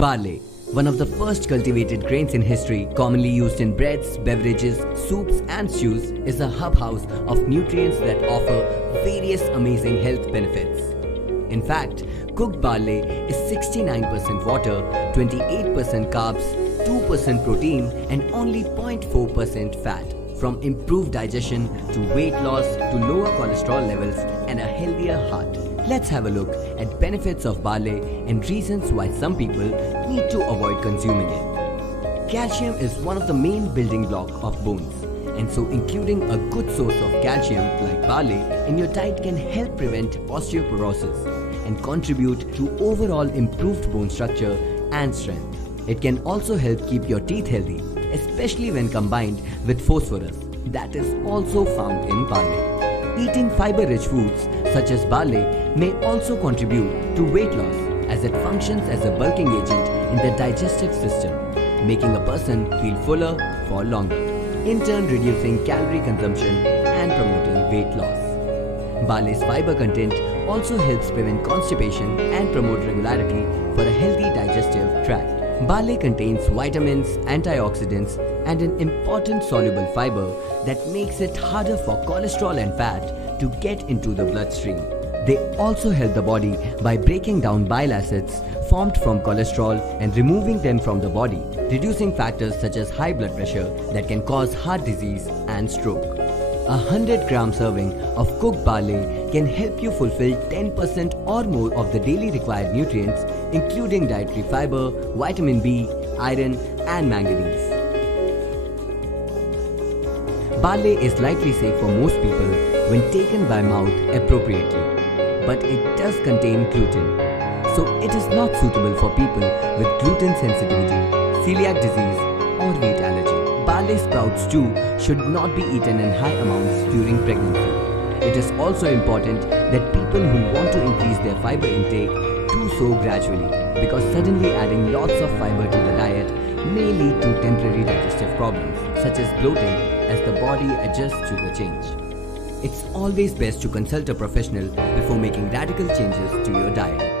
Barley, one of the first cultivated grains in history, commonly used in breads, beverages, soups and stews, is a hub house of nutrients that offer various amazing health benefits. In fact, cooked barley is 69% water, 28% carbs, 2% protein and only 0.4% fat. From improved digestion to weight loss to lower cholesterol levels and a healthier heart. Let's have a look at benefits of barley and reasons why some people need to avoid consuming it. Calcium is one of the main building blocks of bones, and so including a good source of calcium like barley in your diet can help prevent osteoporosis and contribute to overall improved bone structure and strength. It can also help keep your teeth healthy, especially when combined with phosphorus that is also found in barley. Eating fiber-rich foods such as barley may also contribute to weight loss as it functions as a bulking agent in the digestive system, making a person feel fuller for longer, in turn reducing calorie consumption and promoting weight loss. Barley's fiber content also helps prevent constipation and promote regularity for a healthy digestive tract. Barley contains vitamins, antioxidants and an important soluble fiber that makes it harder for cholesterol and fat to get into the bloodstream. They also help the body by breaking down bile acids formed from cholesterol and removing them from the body, reducing factors such as high blood pressure that can cause heart disease and stroke. A 100-gram serving of cooked barley can help you fulfill 10% or more of the daily required nutrients, including dietary fiber, vitamin B, iron and manganese. Barley is likely safe for most people when taken by mouth appropriately, but it does contain gluten, so it is not suitable for people with gluten sensitivity, celiac disease or wheat allergy. Barley sprouts too should not be eaten in high amounts during pregnancy. It is also important that people who want to increase their fiber intake do so gradually, because suddenly adding lots of fiber to the diet may lead to temporary digestive problems such as bloating as the body adjusts to the change. It's always best to consult a professional before making radical changes to your diet.